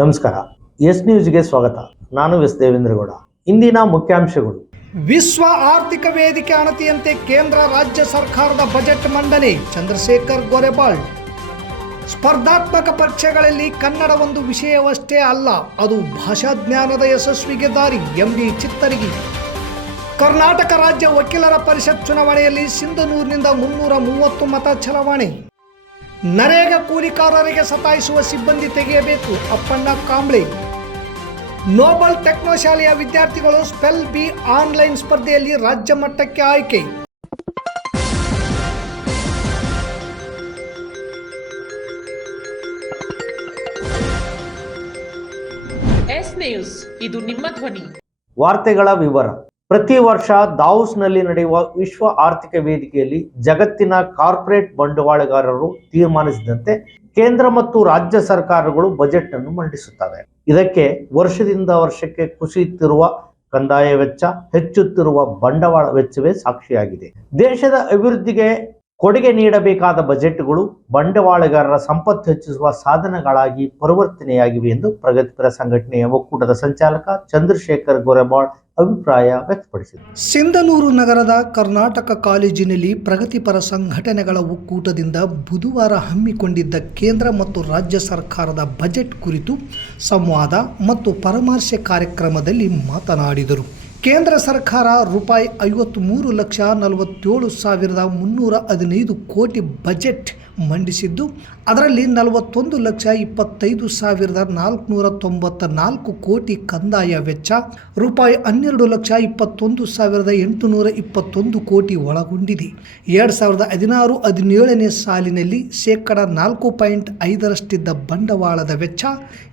ನಮಸ್ಕಾರ. ಎಸ್ ನ್ಯೂಸ್ಗೆ ಸ್ವಾಗತ. ನಾನು ಎಸ್ ದೇವೇಂದ್ರಗೌಡ. ಇಂದಿನ ಮುಖ್ಯಾಂಶಗಳು. ವಿಶ್ವ ಆರ್ಥಿಕ ವೇದಿಕೆ ಅಣತಿಯಂತೆ ಕೇಂದ್ರ ರಾಜ್ಯ ಸರ್ಕಾರದ ಬಜೆಟ್ ಮಂಡನೆ. ಚಂದ್ರಶೇಖರ್ ಗೋರೆಬಾಳ್. ಸ್ಪರ್ಧಾತ್ಮಕ ಪರೀಕ್ಷೆಗಳಲ್ಲಿ ಕನ್ನಡ ಒಂದು ವಿಷಯವಷ್ಟೇ ಅಲ್ಲ, ಅದು ಭಾಷಾಜ್ಞಾನದ ಯಶಸ್ವಿಗೆ ದಾರಿ. ಎಂಡಿ ಚಿತ್ತರಗಿ. ಕರ್ನಾಟಕ ರಾಜ್ಯ ವಕೀಲರ ಪರಿಷತ್ ಚುನಾವಣೆಯಲ್ಲಿ ಸಿಂಧನೂರಿನಿಂದ 330 ಮತ ಚಲಾವಣೆ. ನರೇಗಾ ಕೂಲಿಕಾರರಿಗೆ ಸತಾಯಿಸುವ ಸಿಬ್ಬಂದಿ ತೆಗೆಯಬೇಕು. ಅಪ್ಪಣ್ಣ ಕಾಂಬ್ಳೆ. ನೋಬಲ್ ಟೆಕ್ನೋ ಶಾಲೆಯ ವಿದ್ಯಾರ್ಥಿಗಳು ಸ್ಪೆಲ್ ಬಿ ಆನ್ಲೈನ್ ಸ್ಪರ್ಧೆಯಲ್ಲಿ ರಾಜ್ಯ ಮಟ್ಟಕ್ಕೆ ಆಯ್ಕೆ. ಎಸ್ ನ್ಯೂಸ್, ಇದು ನಿಮ್ಮ ಧ್ವನಿ. ವಾರ್ತೆಗಳ ವಿವರ. ಪ್ರತಿ ವರ್ಷ ದಾವೋಸ್ನಲ್ಲಿ ನಡೆಯುವ ವಿಶ್ವ ಆರ್ಥಿಕ ವೇದಿಕೆಯಲ್ಲಿ ಜಗತ್ತಿನ ಕಾರ್ಪೊರೇಟ್ ಬಂಡವಾಳಗಾರರು ತೀರ್ಮಾನಿಸಿದಂತೆ ಕೇಂದ್ರ ಮತ್ತು ರಾಜ್ಯ ಸರ್ಕಾರಗಳು ಬಜೆಟ್ ಅನ್ನು ಮಂಡಿಸುತ್ತವೆ. ಇದಕ್ಕೆ ವರ್ಷದಿಂದ ವರ್ಷಕ್ಕೆ ಕುಸಿಯುತ್ತಿರುವ ಕಂದಾಯ ವೆಚ್ಚ, ಹೆಚ್ಚುತ್ತಿರುವ ಬಂಡವಾಳ ವೆಚ್ಚವೇ ಸಾಕ್ಷಿಯಾಗಿದೆ. ದೇಶದ ಅಭಿವೃದ್ಧಿಗೆ ಕೊಡುಗೆ ನೀಡಬೇಕಾದ ಬಜೆಟ್ಗಳು ಬಂಡವಾಳಗಾರರ ಸಂಪತ್ತು ಹೆಚ್ಚಿಸುವ ಸಾಧನಗಳಾಗಿ ಪರಿವರ್ತನೆಯಾಗಿವೆ ಎಂದು ಪ್ರಗತಿಪರ ಸಂಘಟನೆಯ ಒಕ್ಕೂಟದ ಸಂಚಾಲಕ ಚಂದ್ರಶೇಖರ್ ಗೋರೆಬಾಳ್ ಅಭಿಪ್ರಾಯ ವ್ಯಕ್ತಪಡಿಸಿದರು. ಸಿಂಧನೂರು ನಗರದ ಕರ್ನಾಟಕ ಕಾಲೇಜಿನಲ್ಲಿ ಪ್ರಗತಿಪರ ಸಂಘಟನೆಗಳ ಒಕ್ಕೂಟದಿಂದ ಬುಧವಾರ ಹಮ್ಮಿಕೊಂಡಿದ್ದ ಕೇಂದ್ರ ಮತ್ತು ರಾಜ್ಯ ಸರ್ಕಾರದ ಬಜೆಟ್ ಕುರಿತು ಸಂವಾದ ಮತ್ತು ಪರಾಮರ್ಶೆ ಕಾರ್ಯಕ್ರಮದಲ್ಲಿ ಮಾತನಾಡಿದರು. ಕೇಂದ್ರ ಸರ್ಕಾರ ರೂಪಾಯಿ 53,47,315 ಕೋಟಿ ಬಜೆಟ್ ಮಂಡಿಸಿದ್ದು, ಅದರಲ್ಲಿ 41,25,494 ಕೋಟಿ ಕಂದಾಯ ವೆಚ್ಚ, ರೂಪಾಯಿ 12,21,821 ಕೋಟಿ ಒಳಗೊಂಡಿದೆ. 2016-17ನೇ ಸಾಲಿನಲ್ಲಿ ಶೇಕಡ 4.5% ಬಂಡವಾಳದ ವೆಚ್ಚ,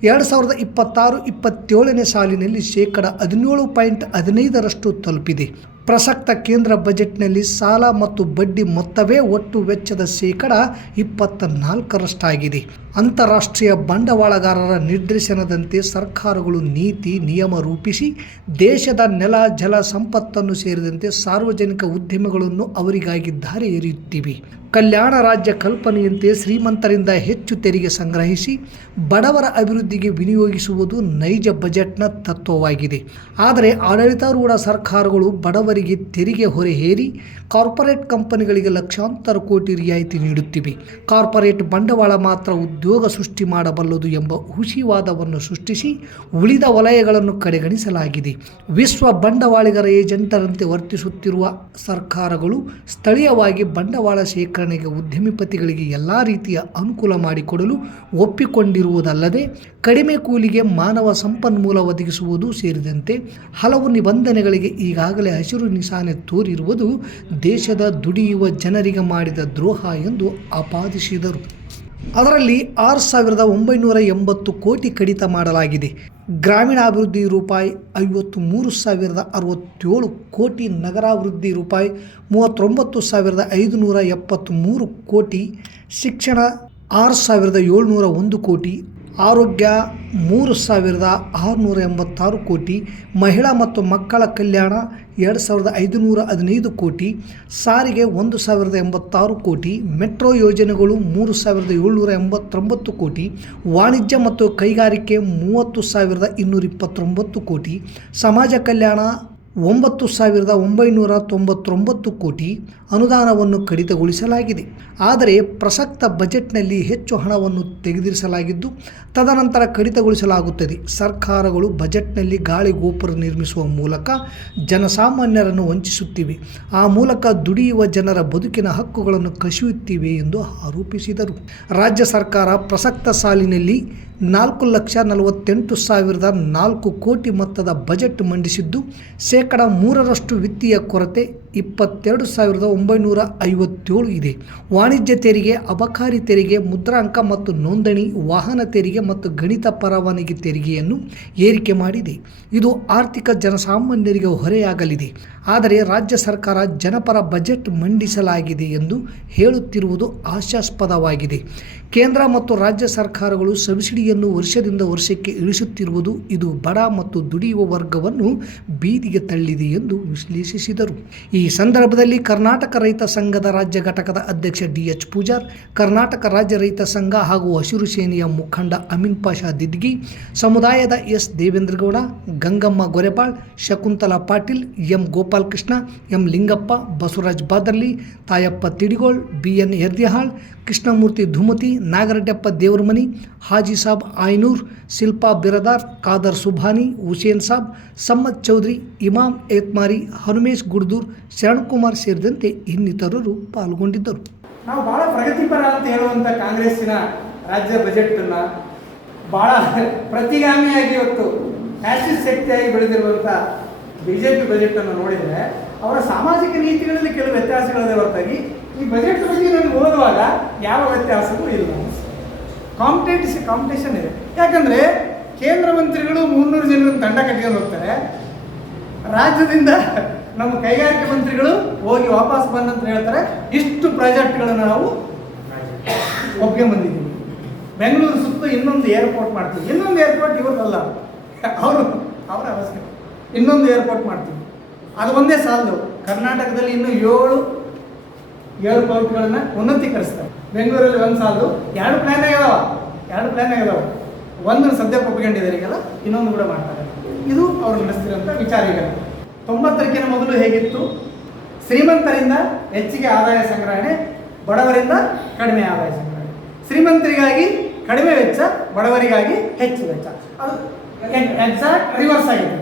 2026-27ನೇ ಸಾಲಿನಲ್ಲಿ ಶೇಕಡ 17.15% ತಲುಪಿದೆ. ಪ್ರಸಕ್ತ ಕೇಂದ್ರ ಬಜೆಟ್ನಲ್ಲಿ ಸಾಲ ಮತ್ತು ಬಡ್ಡಿ ಮೊತ್ತವೇ ಒಟ್ಟು ವೆಚ್ಚದ ಶೇಕಡ 24%. ಅಂತಾರಾಷ್ಟ್ರೀಯ ಬಂಡವಾಳಗಾರರ ನಿರ್ದೇಶನದಂತೆ ಸರ್ಕಾರಗಳು ನೀತಿ ನಿಯಮ ರೂಪಿಸಿ ದೇಶದ ನೆಲ, ಜಲ ಸಂಪತ್ತನ್ನು ಸೇರಿದಂತೆ ಸಾರ್ವಜನಿಕ ಉದ್ಯಮಗಳನ್ನು ಅವರಿಗಾಗಿ ದಾರಿ ಎರೆಯುತ್ತಿವೆ. ಕಲ್ಯಾಣ ರಾಜ್ಯ ಕಲ್ಪನೆಯಂತೆ ಶ್ರೀಮಂತರಿಂದ ಹೆಚ್ಚು ತೆರಿಗೆ ಸಂಗ್ರಹಿಸಿ ಬಡವರ ಅಭಿವೃದ್ಧಿಗೆ ವಿನಿಯೋಗಿಸುವುದು ನೈಜ ಬಜೆಟ್ನ ತತ್ವವಾಗಿದೆ. ಆದರೆ ಆಡಳಿತಾರೂಢ ಸರ್ಕಾರಗಳು ಬಡವರಿಗೆ ತೆರಿಗೆ ಹೊರೆ ಹೇರಿ ಕಾರ್ಪೊರೇಟ್ ಕಂಪನಿಗಳಿಗೆ ಲಕ್ಷಾಂತರ ಕೋಟಿ ರಿಯಾಯಿತಿ ನೀಡುತ್ತಿವೆ. ಕಾರ್ಪೊರೇಟ್ ಬಂಡವಾಳ ಮಾತ್ರ ಉದ್ಯೋಗ ಸೃಷ್ಟಿ ಮಾಡಬಲ್ಲದು ಎಂಬ ಹುಸಿವಾದವನ್ನು ಸೃಷ್ಟಿಸಿ ಉಳಿದ ವಲಯಗಳನ್ನು ಕಡೆಗಣಿಸಲಾಗಿದೆ. ವಿಶ್ವ ಬಂಡವಾಳಿಗರ ಏಜೆಂಟರಂತೆ ವರ್ತಿಸುತ್ತಿರುವ ಸರ್ಕಾರಗಳು ಸ್ಥಳೀಯವಾಗಿ ಬಂಡವಾಳ ಶೇಖರಣೆಗೆ ಉದ್ಯಮಿಪತಿಗಳಿಗೆ ಎಲ್ಲ ರೀತಿಯ ಅನುಕೂಲ ಮಾಡಿಕೊಡಲು ಒಪ್ಪಿಕೊಂಡಿರುವುದಲ್ಲದೆ ಕಡಿಮೆ ಕೂಲಿಗೆ ಮಾನವ ಸಂಪನ್ಮೂಲ ಒದಗಿಸುವುದು ಸೇರಿದಂತೆ ಹಲವು ನಿಬಂಧನೆಗಳಿಗೆ ಈಗಾಗಲೇ ಹಸಿರು ನಿಶಾನೆ ತೋರಿರುವುದು ದೇಶದ ದುಡಿಯುವ ಜನರಿಗೆ ಮಾಡಿದ ದ್ರೋಹ ಎಂದು ಆಪಾದಿಸಿದರು. ಅದರಲ್ಲಿ 6,980 ಕೋಟಿ ಕಡಿತ ಮಾಡಲಾಗಿದೆ. ಗ್ರಾಮೀಣಾಭಿವೃದ್ಧಿ ರೂಪಾಯಿ 53,067 ಕೋಟಿ, ನಗರಾಭಿವೃದ್ಧಿ ರೂಪಾಯಿ 39,573 ಕೋಟಿ, ಶಿಕ್ಷಣ 6,701 ಕೋಟಿ, ಆರೋಗ್ಯ 3,686 ಕೋಟಿ, ಮಹಿಳಾ ಮತ್ತು ಮಕ್ಕಳ ಕಲ್ಯಾಣ 2,515 ಕೋಟಿ, ಸಾರಿಗೆ 1,086 ಕೋಟಿ, ಮೆಟ್ರೋ ಯೋಜನೆಗಳು 3,789 ಕೋಟಿ, ವಾಣಿಜ್ಯ ಮತ್ತು ಕೈಗಾರಿಕೆ 30,229 ಕೋಟಿ, ಸಮಾಜ ಕಲ್ಯಾಣ 9,999 ಕೋಟಿ ಅನುದಾನವನ್ನು ಕಡಿತಗೊಳಿಸಲಾಗಿದೆ. ಆದರೆ ಪ್ರಸಕ್ತ ಬಜೆಟ್ನಲ್ಲಿ ಹೆಚ್ಚು ಹಣವನ್ನು ತೆಗೆದಿರಿಸಲಾಗಿದ್ದು ತದನಂತರ ಕಡಿತಗೊಳಿಸಲಾಗುತ್ತದೆ. ಸರ್ಕಾರಗಳು ಬಜೆಟ್ನಲ್ಲಿ ಗಾಳಿ ಗೋಪುರ ನಿರ್ಮಿಸುವ ಮೂಲಕ ಜನಸಾಮಾನ್ಯರನ್ನು ವಂಚಿಸುತ್ತಿವೆ. ಆ ಮೂಲಕ ದುಡಿಯುವ ಜನರ ಬದುಕಿನ ಹಕ್ಕುಗಳನ್ನು ಕಸಿಯುತ್ತಿವೆ ಎಂದು ಆರೋಪಿಸಿದರು. ರಾಜ್ಯ ಸರ್ಕಾರ ಪ್ರಸಕ್ತ ಸಾಲಿನಲ್ಲಿ 4,48,004 ಕೋಟಿ ಮೊತ್ತದ ಬಜೆಟ್ ಮಂಡಿಸಿದ್ದು, ಶೇಕಡ 3% ವಿತ್ತೀಯ ಕೊರತೆ 22,957 ಇದೆ. ವಾಣಿಜ್ಯ ತೆರಿಗೆ, ಅಬಕಾರಿ ತೆರಿಗೆ, ಮುದ್ರಾಂಕ ಮತ್ತು ನೋಂದಣಿ, ವಾಹನ ತೆರಿಗೆ ಮತ್ತು ಗಣಿತ ಪರವಾನಗಿ ತೆರಿಗೆಯನ್ನು ಏರಿಕೆ ಮಾಡಿದೆ. ಇದು ಆರ್ಥಿಕ ಜನಸಾಮಾನ್ಯರಿಗೆ ಹೊರೆಯಾಗಲಿದೆ. ಆದರೆ ರಾಜ್ಯ ಸರ್ಕಾರ ಜನಪರ ಬಜೆಟ್ ಮಂಡಿಸಲಾಗಿದೆ ಎಂದು ಹೇಳುತ್ತಿರುವುದು ಹಾಸ್ಯಾಸ್ಪದವಾಗಿದೆ. ಕೇಂದ್ರ ಮತ್ತು ರಾಜ್ಯ ಸರ್ಕಾರಗಳು ಸಬ್ಸಿಡಿಯನ್ನು ವರ್ಷದಿಂದ ವರ್ಷಕ್ಕೆ ಇಳಿಸುತ್ತಿರುವುದು ಇದು ಬಡ ಮತ್ತು ದುಡಿಯುವ ವರ್ಗವನ್ನು ಬೀದಿಗೆ ತಳ್ಳಿದೆ ಎಂದು ವಿಶ್ಲೇಷಿಸಿದರು. ಈ ಸಂದರ್ಭದಲ್ಲಿ ಕರ್ನಾಟಕ ರೈತ ಸಂಘದ ರಾಜ್ಯ ಘಟಕದ ಅಧ್ಯಕ್ಷ DH ಪೂಜಾರ್, ಕರ್ನಾಟಕ ರಾಜ್ಯ ರೈತ ಸಂಘ ಹಾಗೂ ಹಸಿರು ಸೇನೆಯ ಮುಖಂಡ ಅಮೀನ್ ಪಾಷಾ ದಿದ್ಗಿ, ಸಮುದಾಯದ S Devendra Gowda, Gangamma Gorebal, Shakuntala Patil, M Gopalakrishna, M Lingappa, Basavaraj Badarli, Tayappa ತಿಡಿಗೋಳ್, BN ಯರ್ದಿಹಾಳ್, Krishnamurthy ಧುಮತಿ, ನಾಗರೆಡ್ಡಪ್ಪ Devaramani, Haji Sab ಆಯ್ನೂರ್, Shilpa Biradar, Khader Subhani, Hussain Sab, Sammad Chaudhary, ಇಮಾಮ್ ಏತ್ಮಾರಿ, ಹನುಮೇಶ್ ಗುಡ್ದೂರ್, ಶರಣಕುಮಾರ್ ಸೇರಿದಂತೆ ಇನ್ನಿತರರು ಪಾಲ್ಗೊಂಡಿದ್ದರು. ನಾವು ಭಾಳ ಪ್ರಗತಿಪರ ಅಂತ ಹೇಳುವಂಥ ಕಾಂಗ್ರೆಸ್ಸಿನ ರಾಜ್ಯ ಬಜೆಟನ್ನು ಭಾಳ ಪ್ರತಿಗಾಮಿಯಾಗಿ ಇವತ್ತು ಫ್ಯಾಸಿಸ್ಟ್ ಶಕ್ತಿಯಾಗಿ ಬೆಳೆದಿರುವಂಥ BJP ಬಜೆಟನ್ನು ನೋಡಿದರೆ ಅವರ ಸಾಮಾಜಿಕ ನೀತಿಗಳಲ್ಲಿ ಕೆಲವು ವ್ಯತ್ಯಾಸಗಳಿದೆ ಹೊರತಾಗಿ ಈ ಬಜೆಟ್ ಬಗ್ಗೆ ನನಗೆ ಓದುವಾಗ ಯಾವ ವ್ಯತ್ಯಾಸವೂ ಇಲ್ಲ. ಕಾಂಪಿಟೇಷನ್ ಇದೆ. ಯಾಕಂದರೆ ಕೇಂದ್ರ ಮಂತ್ರಿಗಳು 300 ಜನರನ್ನು ತಂಡ ಕಟ್ಕೊಂಡು ಹೋಗ್ತಾರೆ, ರಾಜ್ಯದಿಂದ ನಮ್ಮ ಕೈಗಾರಿಕೆ ಮಂತ್ರಿಗಳು ಹೋಗಿ ವಾಪಸ್ ಬಂದಂತ ಹೇಳ್ತಾರೆ. ಇಷ್ಟು ಪ್ರಾಜೆಕ್ಟ್ಗಳನ್ನು ನಾವು ಒಪ್ಪಿಗೆ ಬಂದಿದ್ದೀವಿ. ಬೆಂಗಳೂರು ಸುತ್ತ ಇನ್ನೊಂದು ಏರ್ಪೋರ್ಟ್ ಮಾಡ್ತೀವಿ. ಇನ್ನೊಂದು ಏರ್ಪೋರ್ಟ್ ಇವ್ರದಲ್ಲ, ಅವರ ಅವಶ್ಯಕತೆ. ಇನ್ನೊಂದು ಏರ್ಪೋರ್ಟ್ ಮಾಡ್ತೀವಿ. ಅದು ಒಂದೇ ಸಾಲದು. ಕರ್ನಾಟಕದಲ್ಲಿ ಇನ್ನೂ 7 ಏರ್ಪೋರ್ಟ್ಗಳನ್ನು ಉನ್ನತೀಕರಿಸ್ತಾರೆ. ಬೆಂಗಳೂರಲ್ಲಿ ಒಂದು ಸಾಲದು. 2 ಪ್ಲ್ಯಾನ್ ಆಗಿದಾವೆ. ಒಂದು ಸದ್ಯಕ್ಕೆ ಒಪ್ಪಿಕೊಂಡಿದ್ದಾರೆ, ಈಗೆಲ್ಲ ಇನ್ನೊಂದು ಕೂಡ ಮಾಡ್ತಾರೆ. ಇದು ಅವರು ನಡೆಸ್ತಿರೋಂಥ ವಿಚಾರ. ಈಗ 90ಕ್ಕಿಂತ ಮೊದಲು ಹೇಗಿತ್ತು? ಶ್ರೀಮಂತರಿಂದ ಹೆಚ್ಚಿಗೆ ಆದಾಯ ಸಂಗ್ರಹಣೆ, ಬಡವರಿಂದ ಕಡಿಮೆ ಆದಾಯ ಸಂಗ್ರಹಣೆ. ಶ್ರೀಮಂತರಿಗಾಗಿ ಕಡಿಮೆ ವೆಚ್ಚ, ಬಡವರಿಗಾಗಿ ಹೆಚ್ಚು ವೆಚ್ಚ. ಅದು ಎಕ್ಸಾಕ್ಟ್ ರಿವರ್ಸ್ ಆಗಿದೆ.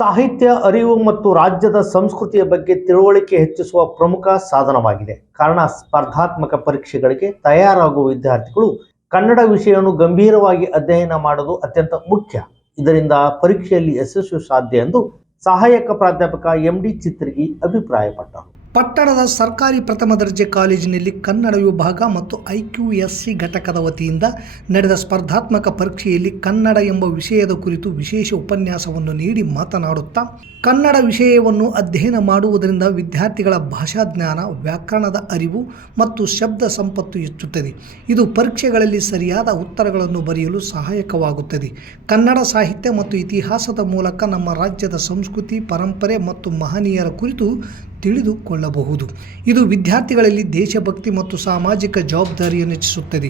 ಸಾಹಿತ್ಯ ಅರಿವು ಮತ್ತು ರಾಜ್ಯದ ಸಂಸ್ಕೃತಿಯ ಬಗ್ಗೆ ತಿಳುವಳಿಕೆ ಹೆಚ್ಚಿಸುವ ಪ್ರಮುಖ ಸಾಧನವಾಗಿದೆ. ಕಾರಣ ಸ್ಪರ್ಧಾತ್ಮಕ ಪರೀಕ್ಷೆಗಳಿಗೆ ತಯಾರಾಗುವ ವಿದ್ಯಾರ್ಥಿಗಳು ಕನ್ನಡ ವಿಷಯವನ್ನು ಗಂಭೀರವಾಗಿ ಅಧ್ಯಯನ ಮಾಡುವುದು ಅತ್ಯಂತ ಮುಖ್ಯ. ಇದರಿಂದ ಪರೀಕ್ಷೆಯಲ್ಲಿ ಯಶಸ್ಸು ಸಾಧ್ಯ ಎಂದು ಸಹಾಯಕ ಪ್ರಾಧ್ಯಾಪಕ MD ಚಿತ್ರಗಿ ಅಭಿಪ್ರಾಯಪಟ್ಟರು. ಪಟ್ಟಣದ ಸರ್ಕಾರಿ ಪ್ರಥಮ ದರ್ಜೆ ಕಾಲೇಜಿನಲ್ಲಿ ಕನ್ನಡ ವಿಭಾಗ ಮತ್ತು IQSC ಘಟಕದ ವತಿಯಿಂದ ನಡೆದ ಸ್ಪರ್ಧಾತ್ಮಕ ಪರೀಕ್ಷೆಯಲ್ಲಿ ಕನ್ನಡ ಎಂಬ ವಿಷಯದ ಕುರಿತು ವಿಶೇಷ ಉಪನ್ಯಾಸವನ್ನು ನೀಡಿ ಮಾತನಾಡುತ್ತಾ, ಕನ್ನಡ ವಿಷಯವನ್ನು ಅಧ್ಯಯನ ಮಾಡುವುದರಿಂದ ವಿದ್ಯಾರ್ಥಿಗಳ ಭಾಷಾಜ್ಞಾನ, ವ್ಯಾಕರಣದ ಅರಿವು ಮತ್ತು ಶಬ್ದ ಸಂಪತ್ತು ಹೆಚ್ಚುತ್ತದೆ. ಇದು ಪರೀಕ್ಷೆಗಳಲ್ಲಿ ಸರಿಯಾದ ಉತ್ತರಗಳನ್ನು ಬರೆಯಲು ಸಹಾಯಕವಾಗುತ್ತದೆ. ಕನ್ನಡ ಸಾಹಿತ್ಯ ಮತ್ತು ಇತಿಹಾಸದ ಮೂಲಕ ನಮ್ಮ ರಾಜ್ಯದ ಸಂಸ್ಕೃತಿ, ಪರಂಪರೆ ಮತ್ತು ಮಹನೀಯರ ಕುರಿತು ತಿಳಿದುಕೊಳ್ಳಬಹುದು. ಇದು ವಿದ್ಯಾರ್ಥಿಗಳಲ್ಲಿ ದೇಶಭಕ್ತಿ ಮತ್ತು ಸಾಮಾಜಿಕ ಜವಾಬ್ದಾರಿಯನ್ನು ಹೆಚ್ಚಿಸುತ್ತದೆ.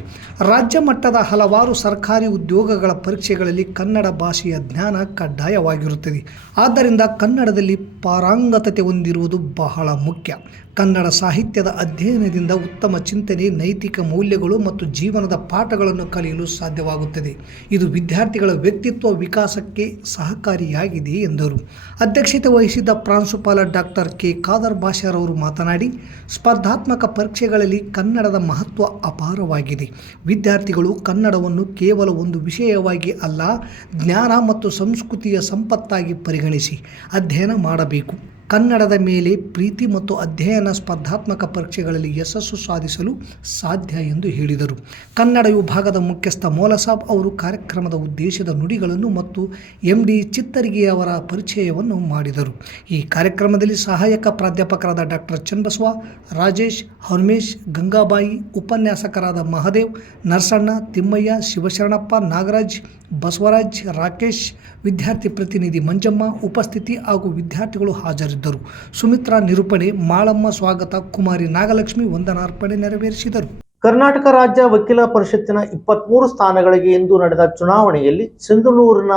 ರಾಜ್ಯ ಮಟ್ಟದ ಹಲವಾರು ಸರ್ಕಾರಿ ಉದ್ಯೋಗಗಳ ಪರೀಕ್ಷೆಗಳಲ್ಲಿ ಕನ್ನಡ ಭಾಷೆಯ ಜ್ಞಾನ ಕಡ್ಡಾಯವಾಗಿರುತ್ತದೆ. ಆದ್ದರಿಂದ ಕನ್ನಡದಲ್ಲಿ ಪಾರಂಗತತೆ ಹೊಂದಿರುವುದು ಬಹಳ ಮುಖ್ಯ. ಕನ್ನಡ ಸಾಹಿತ್ಯದ ಅಧ್ಯಯನದಿಂದ ಉತ್ತಮ ಚಿಂತನೆ, ನೈತಿಕ ಮೌಲ್ಯಗಳು ಮತ್ತು ಜೀವನದ ಪಾಠಗಳನ್ನು ಕಲಿಯಲು ಸಾಧ್ಯವಾಗುತ್ತದೆ. ಇದು ವಿದ್ಯಾರ್ಥಿಗಳ ವ್ಯಕ್ತಿತ್ವ ವಿಕಾಸಕ್ಕೆ ಸಹಕಾರಿಯಾಗಿದೆ ಎಂದರು. ಅಧ್ಯಕ್ಷತೆ ವಹಿಸಿದ್ದ ಪ್ರಾಂಶುಪಾಲ ಡಾಕ್ಟರ್ K ಖಾದರ್ ಭಾಷಾರವರು ಮಾತನಾಡಿ, ಸ್ಪರ್ಧಾತ್ಮಕ ಪರೀಕ್ಷೆಗಳಲ್ಲಿ ಕನ್ನಡದ ಮಹತ್ವ ಅಪಾರವಾಗಿದೆ. ವಿದ್ಯಾರ್ಥಿಗಳು ಕನ್ನಡವನ್ನು ಕೇವಲ ಒಂದು ವಿಷಯವಾಗಿ ಅಲ್ಲ, ಜ್ಞಾನ ಮತ್ತು ಸಂಸ್ಕೃತಿಯ ಸಂಪತ್ತಾಗಿ ಪರಿಗಣಿಸಿ ಅಧ್ಯಯನ ಮಾಡಬೇಕು. ಕನ್ನಡದ ಮೇಲೆ ಪ್ರೀತಿ ಮತ್ತು ಅಧ್ಯಯನ ಸ್ಪರ್ಧಾತ್ಮಕ ಪರೀಕ್ಷೆಗಳಲ್ಲಿ ಯಶಸ್ಸು ಸಾಧಿಸಲು ಸಾಧ್ಯ ಎಂದು ಹೇಳಿದರು. ಕನ್ನಡ ವಿಭಾಗದ ಮುಖ್ಯಸ್ಥ ಮೌಲಸಾಬ್ ಅವರು ಕಾರ್ಯಕ್ರಮದ ಉದ್ದೇಶದ ನುಡಿಗಳನ್ನು ಮತ್ತು MD ಚಿತ್ತರಿಗೆಯವರ ಪರಿಚಯವನ್ನು ಮಾಡಿದರು. ಈ ಕಾರ್ಯಕ್ರಮದಲ್ಲಿ ಸಹಾಯಕ ಪ್ರಾಧ್ಯಾಪಕರಾದ ಡಾಕ್ಟರ್ ಚನ್ನಬಸವ, ರಾಜೇಶ್, ಹನುಮೇಶ್, ಗಂಗಾಬಾಯಿ, ಉಪನ್ಯಾಸಕರಾದ ಮಹದೇವ್, ನರಸಣ್ಣ, ತಿಮ್ಮಯ್ಯ, ಶಿವಶರಣಪ್ಪ, ನಾಗರಾಜ್, ಬಸವರಾಜ್, ರಾಕೇಶ್, ವಿದ್ಯಾರ್ಥಿ ಪ್ರತಿನಿಧಿ ಮಂಜಮ್ಮ ಉಪಸ್ಥಿತಿ ಹಾಗೂ ವಿದ್ಯಾರ್ಥಿಗಳು ಹಾಜರಿದ್ದರು. ಸುಮಿತ್ರಾ ನಿರೂಪಣೆ, ಮಾಳಮ್ಮ ಸ್ವಾಗತ, ಕುಮಾರಿ ನಾಗಲಕ್ಷ್ಮಿ ವಂದನಾರ್ಪಣೆ ನೆರವೇರಿಸಿದರು. ಕರ್ನಾಟಕ ರಾಜ್ಯ ವಕೀಲ ಪರಿಷತ್ತಿನ 23 ಸ್ಥಾನಗಳಿಗೆ ಇಂದು ನಡೆದ ಚುನಾವಣೆಯಲ್ಲಿ ಸಿಂಧನೂರಿನ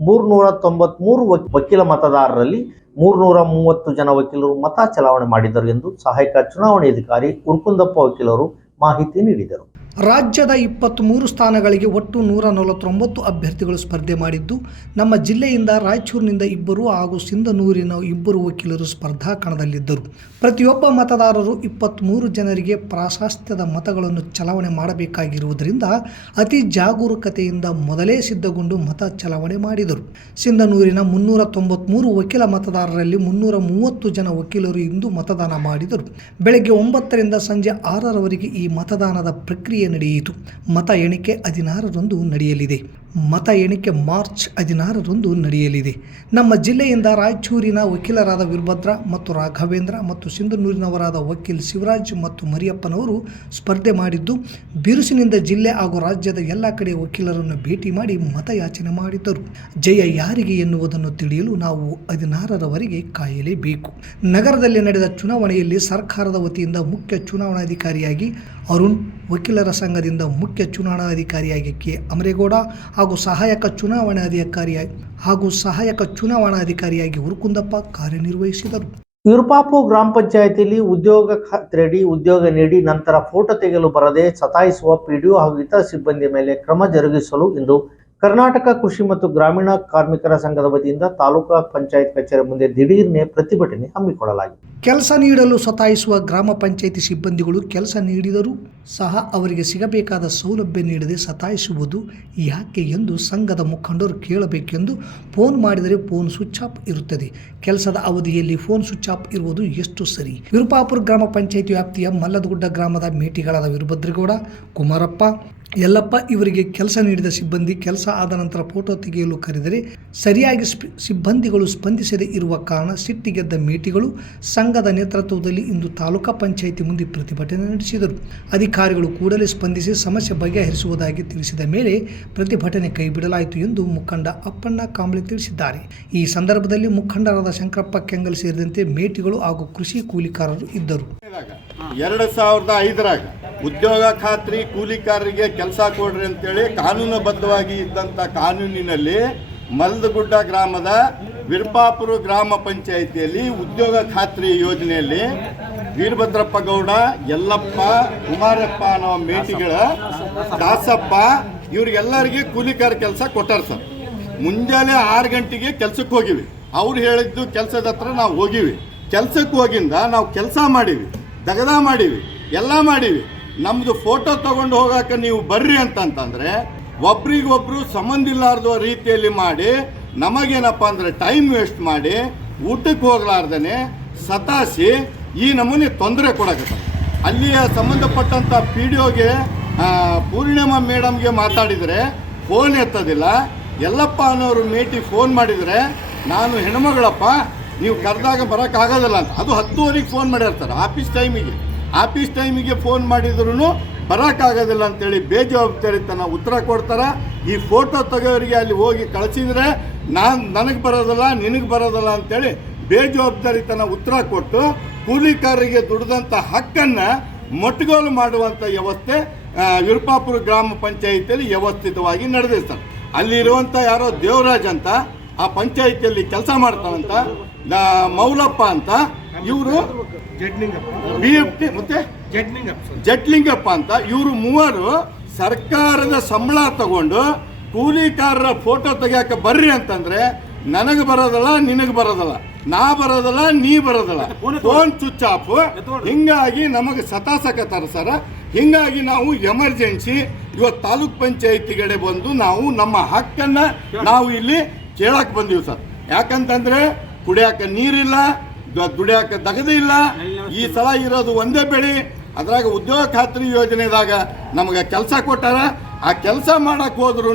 393 ವಕೀಲ ಮತದಾರರಲ್ಲಿ 330 ಜನ ವಕೀಲರು ಮತ ಚಲಾವಣೆ ಮಾಡಿದರು ಎಂದು ಸಹಾಯಕ ಚುನಾವಣಾಧಿಕಾರಿ ಉರ್ಕುಂದಪ್ಪ ವಕೀಲರು ಮಾಹಿತಿ ನೀಡಿದರು. ರಾಜ್ಯದ 23 ಸ್ಥಾನಗಳಿಗೆ ಒಟ್ಟು 149 ಅಭ್ಯರ್ಥಿಗಳು ಸ್ಪರ್ಧೆ ಮಾಡಿದ್ದು, ನಮ್ಮ ಜಿಲ್ಲೆಯಿಂದ ರಾಯಚೂರಿನಿಂದ 2 ಹಾಗೂ ಸಿಂಧನೂರಿನ 2 ವಕೀಲರು ಸ್ಪರ್ಧಾ ಕಣದಲ್ಲಿದ್ದರು. ಪ್ರತಿಯೊಬ್ಬ ಮತದಾರರು 23 ಜನರಿಗೆ ಪ್ರಾಶಸ್ತ್ಯದ ಮತಗಳನ್ನು ಚಲಾವಣೆ ಮಾಡಬೇಕಾಗಿರುವುದರಿಂದ ಅತಿ ಜಾಗರೂಕತೆಯಿಂದ ಮೊದಲೇ ಸಿದ್ಧಗೊಂಡು ಮತ ಚಲಾವಣೆ ಮಾಡಿದರು. ಸಿಂಧನೂರಿನ 393 ವಕೀಲ ಮತದಾರರಲ್ಲಿ 330 ಜನ ವಕೀಲರು ಇಂದು ಮತದಾನ ಮಾಡಿದರು. ಬೆಳಗ್ಗೆ 9ರಿಂದ ಸಂಜೆ 6ರವರೆಗೆ ಈ ಮತದಾನದ ಪ್ರಕ್ರಿಯೆ ನಡೆಯಿತು. ಮತ ಎಣಿಕೆ 16ರಂದು ನಡೆಯಲಿದೆ. ಮತ ಎಣಿಕೆ ಮಾರ್ಚ್ 16ರಂದು ನಡೆಯಲಿದೆ. ನಮ್ಮ ಜಿಲ್ಲೆಯಿಂದ ರಾಯಚೂರಿನ ವಕೀಲರಾದ ವೀರಭದ್ರ ಮತ್ತು ರಾಘವೇಂದ್ರ ಮತ್ತು ಸಿಂಧನೂರಿನವರಾದ ವಕೀಲ್ ಶಿವರಾಜ್ ಮತ್ತು ಮರಿಯಪ್ಪನವರು ಸ್ಪರ್ಧೆ ಮಾಡಿದ್ದು, ಬಿರುಸಿನಿಂದ ಜಿಲ್ಲೆ ಹಾಗೂ ರಾಜ್ಯದ ಎಲ್ಲ ಕಡೆ ವಕೀಲರನ್ನು ಭೇಟಿ ಮಾಡಿ ಮತಯಾಚನೆ ಮಾಡಿದ್ದರು. ಜಯ ಯಾರಿಗೆ ಎನ್ನುವುದನ್ನು ತಿಳಿಯಲು ನಾವು 16ರವರೆಗೆ ಕಾಯಲೇಬೇಕು. ನಗರದಲ್ಲಿ ನಡೆದ ಚುನಾವಣೆಯಲ್ಲಿ ಸರ್ಕಾರದ ವತಿಯಿಂದ ಮುಖ್ಯ ಚುನಾವಣಾಧಿಕಾರಿಯಾಗಿ ಅರುಣ್, ವಕೀಲರ ಸಂಘದಿಂದ ಮುಖ್ಯ ಚುನಾವಣಾಧಿಕಾರಿಯಾಗಿ ಕೆ ಅಮರೇಗೌಡ ಹಾಗೂ ಸಹಾಯಕ ಚುನಾವಣಾಧಿಕಾರಿಯಾಗಿ ಹುರುಕುಂದಪ್ಪ ಕಾರ್ಯನಿರ್ವಹಿಸಿದರು. ವಿರುಪಾಪು ಗ್ರಾಮ ಪಂಚಾಯಿತಿಯಲ್ಲಿ ಉದ್ಯೋಗ ಖಾತ್ರಿಯಡಿ ಉದ್ಯೋಗ ನೀಡಿ ನಂತರ ಫೋಟೋ ತೆಗೆಯಲು ಬರದೆ ಸತಾಯಿಸುವ ಪಿಡಿಒ ಹಾಗೂ ಇತರ ಸಿಬ್ಬಂದಿ ಮೇಲೆ ಕ್ರಮ ಜರುಗಿಸಲು ಇಂದು ಕರ್ನಾಟಕ ಕೃಷಿ ಮತ್ತು ಗ್ರಾಮೀಣ ಕಾರ್ಮಿಕರ ಸಂಘದ ವತಿಯಿಂದ ತಾಲೂಕಾ ಪಂಚಾಯತ್ ಕಚೇರಿ ಮುಂದೆ ದಿಢೀರ್ನೆ ಪ್ರತಿಭಟನೆ ಹಮ್ಮಿಕೊಳ್ಳಲಾಗಿದೆ. ಕೆಲಸ ನೀಡಲು ಸತಾಯಿಸುವ ಗ್ರಾಮ ಪಂಚಾಯಿತಿ ಸಿಬ್ಬಂದಿಗಳು ಕೆಲಸ ನೀಡಿದರೂ ಸಹ ಅವರಿಗೆ ಸಿಗಬೇಕಾದ ಸೌಲಭ್ಯ ನೀಡದೆ ಸತಾಯಿಸುವುದು ಯಾಕೆ ಎಂದು ಸಂಘದ ಮುಖಂಡರು ಕೇಳಬೇಕೆಂದು ಫೋನ್ ಮಾಡಿದರೆ ಫೋನ್ ಸ್ವಿಚ್ ಆಫ್ ಇರುತ್ತದೆ. ಕೆಲಸದ ಅವಧಿಯಲ್ಲಿ ಫೋನ್ ಸ್ವಿಚ್ ಆಫ್ ಇರುವುದು ಎಷ್ಟು ಸರಿ? ವಿರುಪಾಪುರ ಗ್ರಾಮ ಪಂಚಾಯಿತಿ ವ್ಯಾಪ್ತಿಯ ಮಲ್ಲದಗುಡ್ಡ ಗ್ರಾಮದ ಮೇಟಿಗಳಾದ ವೀರಭದ್ರೇಗೌಡ, ಕುಮಾರಪ್ಪ, ಯಲ್ಲಪ್ಪ ಇವರಿಗೆ ಕೆಲಸ ನೀಡಿದ ಸಿಬ್ಬಂದಿ ಕೆಲಸ ಆದ ನಂತರ ಫೋಟೋ ತೆಗೆಯಲು ಕರೆದರೆ ಸರಿಯಾಗಿ ಸಿಬ್ಬಂದಿಗಳು ಸ್ಪಂದಿಸದೇ ಇರುವ ಕಾರಣ ಸಿಟ್ಟಿಗೆದ್ದ ಮೇಟಿಗಳು ಸಂಘದ ನೇತೃತ್ವದಲ್ಲಿ ಇಂದು ತಾಲೂಕಾ ಪಂಚಾಯಿತಿ ಮುಂದೆ ಪ್ರತಿಭಟನೆ ನಡೆಸಿದರು. ಅಧಿಕಾರಿಗಳು ಕೂಡಲೇ ಸ್ಪಂದಿಸಿ ಸಮಸ್ಯೆ ಬಗೆಹರಿಸುವುದಾಗಿ ತಿಳಿಸಿದ ಮೇಲೆ ಪ್ರತಿಭಟನೆ ಕೈಬಿಡಲಾಯಿತು ಎಂದು ಮುಖಂಡ ಅಪ್ಪಣ್ಣ ಕಾಂಬ್ಳೆ ತಿಳಿಸಿದ್ದಾರೆ. ಈ ಸಂದರ್ಭದಲ್ಲಿ ಮುಖಂಡರಾದ ಶಂಕರಪ್ಪ ಕೆಂಗಲ್ ಸೇರಿದಂತೆ ಮೇಟಿಗಳು ಹಾಗೂ ಕೃಷಿ ಕೂಲಿಕಾರರು ಇದ್ದರು. 2005ರಾಗ ಉದ್ಯೋಗ ಖಾತ್ರಿ ಕೂಲಿಕಾರರಿಗೆ ಕೆಲಸ ಕೊಡ್ರಿ ಅಂತೇಳಿ ಕಾನೂನುಬದ್ಧವಾಗಿ ಇದ್ದಂಥ ಕಾನೂನಿನಲ್ಲಿ ಮಲ್ದಗುಡ್ಡ ಗ್ರಾಮದ ವಿರುಪಾಪುರ ಗ್ರಾಮ ಪಂಚಾಯಿತಿಯಲ್ಲಿ ಉದ್ಯೋಗ ಖಾತ್ರಿ ಯೋಜನೆಯಲ್ಲಿ ವೀರಭದ್ರಪ್ಪ ಗೌಡ, ಯಲ್ಲಪ್ಪ, ಕುಮಾರಪ್ಪ ಅನ್ನೋ ಮೇಟಿಗಳ ದಾಸಪ್ಪ ಇವ್ರಿಗೆಲ್ಲರಿಗೆ ಕೂಲಿಕಾರ ಕೆಲಸ ಕೊಟ್ಟಾರ ಸರ್. ಮುಂಜಾನೆ 6 ಗಂಟೆಗೆ ಕೆಲ್ಸಕ್ಕೆ ಹೋಗಿವಿ. ಅವ್ರು ಹೇಳಿದ್ದು ಕೆಲಸದ ಹತ್ರ ನಾವು ಹೋಗಿವಿ. ಕೆಲ್ಸಕ್ಕೆ ಹೋಗಿಂದ ನಾವು ಕೆಲಸ ಮಾಡೀವಿ, ದಗದ ಮಾಡೀವಿ, ಎಲ್ಲ ಮಾಡೀವಿ. ನಮ್ಮದು ಫೋಟೋ ತಗೊಂಡು ಹೋಗಕ್ಕೆ ನೀವು ಬರ್ರಿ ಅಂತಂತಂದರೆ ಒಬ್ರಿಗೊಬ್ರು ಸಂಬಂಧ ಇಲ್ಲಾರ್ದ ರೀತಿಯಲ್ಲಿ ಮಾಡಿ ನಮಗೇನಪ್ಪ ಅಂದರೆ ಟೈಮ್ ವೇಸ್ಟ್ ಮಾಡಿ ಊಟಕ್ಕೆ ಹೋಗ್ಲಾರ್ದೇ ಸತಾಸಿ ಈ ನಮೂನೆ ತೊಂದರೆ ಕೊಡಕತ್ತ. ಅಲ್ಲಿಯ ಸಂಬಂಧಪಟ್ಟಂಥ PDOಗೆ ಪೂರ್ಣಿಮಾ ಮೇಡಮ್ಗೆ ಮಾತಾಡಿದರೆ ಫೋನ್ ಎತ್ತೋದಿಲ್ಲ. ಯಲ್ಲಪ್ಪ ಅನ್ನೋರು ಮೇಟಿ ಫೋನ್ ಮಾಡಿದರೆ ನಾನು ಹೆಣ್ಮಗಳಪ್ಪ, ನೀವು ಕರೆದಾಗ ಬರೋಕ್ಕಾಗೋದಿಲ್ಲ ಅಂತ. ಅದು 10ವರೆಗೆ ಫೋನ್ ಮಾಡಿರ್ತಾರೆ ಆಫೀಸ್ ಟೈಮಿಗೆ ಫೋನ್ ಮಾಡಿದ್ರು ಬರೋಕ್ಕಾಗೋದಿಲ್ಲ ಅಂತೇಳಿ ಬೇಜವಾಬ್ದಾರಿತನ ಉತ್ತರ ಕೊಡ್ತಾರೆ. ಈ ಫೋಟೋ ತೆಗೋರಿಗೆ ಅಲ್ಲಿ ಹೋಗಿ ಕಳಿಸಿದರೆ ನನಗೆ ಬರೋದಿಲ್ಲ, ನಿನಗೆ ಬರೋದಿಲ್ಲ ಅಂತೇಳಿ ಬೇಜವಾಬ್ದಾರಿತನ ಉತ್ತರ ಕೊಟ್ಟು ಕೂಲಿಕಾರರಿಗೆ ದುಡಿದಂಥ ಹಕ್ಕನ್ನು ಮೊಟ್ಟಗೋಲು ಮಾಡುವಂಥ ವ್ಯವಸ್ಥೆ ವಿರುಪಾಪುರ ಗ್ರಾಮ ಪಂಚಾಯಿತಿಯಲ್ಲಿ ವ್ಯವಸ್ಥಿತವಾಗಿ ನಡೆದಿರ್ತಾರೆ. ಅಲ್ಲಿರುವಂಥ ಯಾರೋ ದೇವರಾಜ್ ಅಂತ ಆ ಪಂಚಾಯಿತಿಯಲ್ಲಿ ಕೆಲಸ ಮಾಡ್ತಾರಂತ, ಮೌಲಪ್ಪ ಅಂತ ಇವರು, BFT ಮತ್ತೆ ಜಟ್ಲಿಂಗಪ್ಪ ಅಂತ ಇವರು ಮೂವರು ಸರ್ಕಾರದ ಸಂಬಳ ತಗೊಂಡು ಕೂಲಿಕಾರರ ಫೋಟೋ ತೆಗಿಯಕ್ಕೆ ಬರ್ರಿ ಅಂತಂದ್ರೆ ನನಗೆ ಬರೋದಲ್ಲ, ನಿನಗೆ ಬರೋದಲ್ಲ, ನಾ ಬರೋದಲ್ಲ, ನೀ ಬರೋದಲ್ಲ, ಫೋನ್ ಸ್ವಿಚ್ ಆಫ್. ಹಿಂಗಾಗಿ ನಮಗೆ ಸತಾಸಕತ್ತಾರ ಸರ. ಹಿಂಗಾಗಿ ನಾವು ಎಮರ್ಜೆನ್ಸಿ ಇವತ್ತು ತಾಲೂಕ್ ಪಂಚಾಯಿತಿಗಡೆ ಬಂದು ನಾವು ನಮ್ಮ ಹಕ್ಕನ್ನು ನಾವು ಇಲ್ಲಿ ಕೇಳಕ್ಕೆ ಬಂದೀವಿ ಸರ್. ಯಾಕಂತಂದ್ರೆ ಕುಡಿಯಾಕ ನೀರಿಲ್ಲ, ದುಡಿಯಾಕ ದಗದ ಇಲ್ಲ. ಈ ಸಲ ಇರೋದು ಒಂದೇ ಬೆಳೆ. ಅದ್ರಾಗ ಉದ್ಯೋಗ ಖಾತ್ರಿ ಯೋಜನೆದಾಗ ನಮಗೆ ಕೆಲಸ ಕೊಟ್ಟಾರ. ಆ ಕೆಲಸ ಮಾಡಕ್ಕೆ ಹೋದ್ರೂ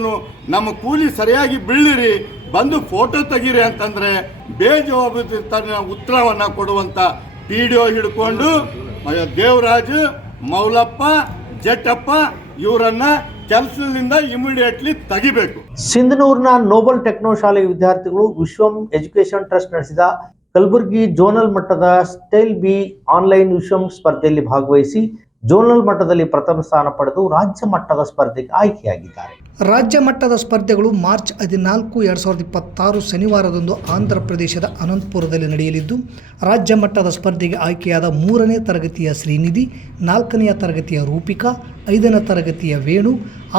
ನಮ್ಮ ಕೂಲಿ ಸರಿಯಾಗಿ ಬೀಳಿರಿ, ಬಂದು ಫೋಟೋ ತೆಗೀರಿ ಅಂತಂದ್ರೆ ಬೇಜವಾಬ್ದಾರಿ ಉತ್ತರವನ್ನು ಕೊಡುವಂಥ PDO ಹಿಡ್ಕೊಂಡು ದೇವರಾಜ್, ಮೌಲಪ್ಪ, ಜಟ್ಟಪ್ಪ ಇವರನ್ನ ಕೆಲಸದಿಂದ ಇಮಿಡಿಯೇಟ್ಲಿ ತೆಗಿಬೇಕು. ಸಿಂಧನೂರಿನ ನೋಬಲ್ ಟೆಕ್ನೋ ಶಾಲೆಯ ವಿದ್ಯಾರ್ಥಿಗಳು ವಿಶ್ವಂ ಎಜುಕೇಶನ್ ಟ್ರಸ್ಟ್ ನಡೆಸಿದ ಕಲಬುರಗಿ ಝೋನಲ್ ಮಟ್ಟದ ಸ್ಟೈಲ್ ಬಿ ಆನ್ಲೈನ್ ವಿಶ್ವಂ ಸ್ಪರ್ಧೆಯಲ್ಲಿ ಭಾಗವಹಿಸಿ ಝೋನಲ್ ಮಟ್ಟದಲ್ಲಿ ಪ್ರಥಮ ಸ್ಥಾನ ಪಡೆದು ರಾಜ್ಯ ಮಟ್ಟದ ಸ್ಪರ್ಧೆಗೆ ಆಯ್ಕೆಯಾಗಿದ್ದಾರೆ. ರಾಜ್ಯ ಮಟ್ಟದ ಸ್ಪರ್ಧೆಗಳು ಮಾರ್ಚ್ 14, 2026 ಶನಿವಾರದಂದು ಆಂಧ್ರ ಪ್ರದೇಶದ ಅನಂತಪುರದಲ್ಲಿ ನಡೆಯಲಿದ್ದು, ರಾಜ್ಯ ಮಟ್ಟದ ಸ್ಪರ್ಧೆಗೆ ಆಯ್ಕೆಯಾದ 3ನೇ ತರಗತಿಯ ಶ್ರೀನಿಧಿ, 4ನೇ ತರಗತಿಯ ರೂಪಿಕಾ, 5ನೇ ತರಗತಿಯ ವೇಣು,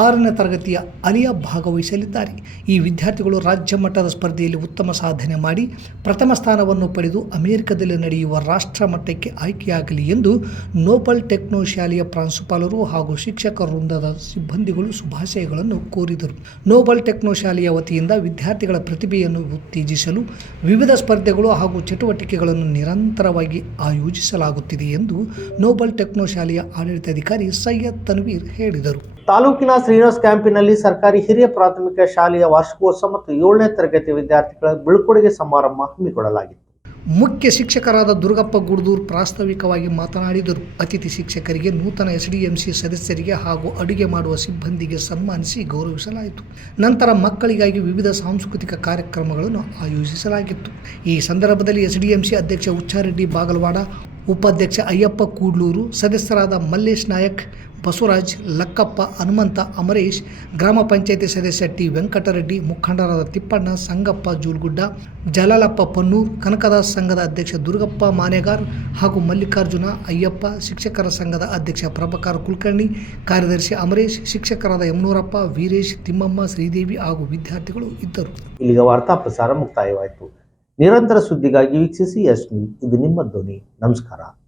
6ನೇ ತರಗತಿಯ ಅಲಿಯಾ ಭಾಗವಹಿಸಲಿದ್ದಾರೆ. ಈ ವಿದ್ಯಾರ್ಥಿಗಳು ರಾಜ್ಯ ಮಟ್ಟದ ಸ್ಪರ್ಧೆಯಲ್ಲಿ ಉತ್ತಮ ಸಾಧನೆ ಮಾಡಿ ಪ್ರಥಮ ಸ್ಥಾನವನ್ನು ಪಡೆದು ಅಮೆರಿಕದಲ್ಲಿ ನಡೆಯುವ ರಾಷ್ಟ್ರ ಮಟ್ಟಕ್ಕೆ ಆಯ್ಕೆಯಾಗಲಿ ಎಂದು ನೋಬಲ್ ಟೆಕ್ನೋ ಶಾಲೆಯ ಪ್ರಾಂಶುಪಾಲರು ಹಾಗೂ ಶಿಕ್ಷಕ ವೃಂದದ ಸಿಬ್ಬಂದಿಗಳು ಶುಭಾಶಯಗಳನ್ನು ಕೋರಿದರು. ನೋಬಲ್ ಟೆಕ್ನೋ ಶಾಲೆಯ ವತಿಯಿಂದ ವಿದ್ಯಾರ್ಥಿಗಳ ಪ್ರತಿಭೆಯನ್ನು ಉತ್ತೇಜಿಸಲು ವಿವಿಧ ಸ್ಪರ್ಧೆಗಳು ಹಾಗೂ ಚಟುವಟಿಕೆಗಳನ್ನು ನಿರಂತರವಾಗಿ ಆಯೋಜಿಸಲಾಗುತ್ತಿದೆ ಎಂದು ನೋಬಲ್ ಟೆಕ್ನೋ ಶಾಲೆಯ ಆಡಳಿತಾಧಿಕಾರಿ ಸೈಯದ್ ತನ್ವೀರ್ ಹೇಳಿದರು. ತಾಲೂಕಿನ ಶ್ರೀನಿವಾಸ್ ಕ್ಯಾಂಪಿನಲ್ಲಿ ಸರ್ಕಾರಿ ಹಿರಿಯ ಪ್ರಾಥಮಿಕ ಶಾಲೆಯ ವಾರ್ಷಿಕೋತ್ಸವ ಮತ್ತು 7ನೇ ತರಗತಿ ವಿದ್ಯಾರ್ಥಿಗಳ ಬೀಳ್ಕೊಡುಗೆ ಸಮಾರಂಭ ಹಮ್ಮಿಕೊಳ್ಳಲಾಗಿತ್ತು. ಮುಖ್ಯ ಶಿಕ್ಷಕರಾದ ದುರ್ಗಪ್ಪ ಗುಡ್ದೂರ್ ಪ್ರಾಸ್ತಾವಿಕವಾಗಿ ಮಾತನಾಡಿದರು. ಅತಿಥಿ ಶಿಕ್ಷಕರಿಗೆ, ನೂತನ SDMC ಸದಸ್ಯರಿಗೆ ಹಾಗೂ ಅಡುಗೆ ಮಾಡುವ ಸಿಬ್ಬಂದಿಗೆ ಸನ್ಮಾನಿಸಿ ಗೌರವಿಸಲಾಯಿತು. ನಂತರ ಮಕ್ಕಳಿಗಾಗಿ ವಿವಿಧ ಸಾಂಸ್ಕೃತಿಕ ಕಾರ್ಯಕ್ರಮಗಳನ್ನು ಆಯೋಜಿಸಲಾಗಿತ್ತು. ಈ ಸಂದರ್ಭದಲ್ಲಿ SDMC ಅಧ್ಯಕ್ಷ ಹುಚ್ಚಾರೆಡ್ಡಿ ಬಾಗಲವಾಡ, ಉಪಾಧ್ಯಕ್ಷ ಅಯ್ಯಪ್ಪ ಕೂಡ್ಲೂರು, ಸದಸ್ಯರಾದ ಮಲ್ಲೇಶ್ ನಾಯಕ್, ಬಸವರಾಜ್, ಲಕ್ಕಪ್ಪ, ಹನುಮಂತ, ಅಮರೇಶ್, ಗ್ರಾಮ ಪಂಚಾಯಿತಿ ಸದಸ್ಯ ಟಿ ವೆಂಕಟರೆಡ್ಡಿ, ಮುಖಂಡರಾದ ತಿಪ್ಪಣ್ಣ, ಸಂಗಪ್ಪ ಜೂಲ್ಗುಡ್ಡ, ಜಲಾಲಪ್ಪ ಪನ್ನೂರ್, ಕನಕದಾಸ್ ಸಂಘದ ಅಧ್ಯಕ್ಷ ದುರ್ಗಪ್ಪ ಮಾನೆಗಾರ್ ಹಾಗೂ ಮಲ್ಲಿಕಾರ್ಜುನ, ಅಯ್ಯಪ್ಪ, ಶಿಕ್ಷಕರ ಸಂಘದ ಅಧ್ಯಕ್ಷ ಪ್ರಭಾಕರ್ ಕುಲಕರ್ಣಿ, ಕಾರ್ಯದರ್ಶಿ ಅಮರೇಶ್, ಶಿಕ್ಷಕರಾದ ಯಮನೂರಪ್ಪ, ವೀರೇಶ್, ತಿಮ್ಮಮ್ಮ, ಶ್ರೀದೇವಿ ಹಾಗೂ ವಿದ್ಯಾರ್ಥಿಗಳು ಇದ್ದರು. ಇಲ್ಲಿಗೆ ವಾರ್ತಾ ಪ್ರಸಾರ ಮುಕ್ತಾಯವಾಯಿತು. ನಿರಂತರ ಸುದ್ದಿಗಾಗಿ ವೀಕ್ಷಿಸಿ ಎಸ್ ನ್ಯೂಸ್. ಇದು ನಿಮ್ಮ ಧ್ವನಿ. ನಮಸ್ಕಾರ.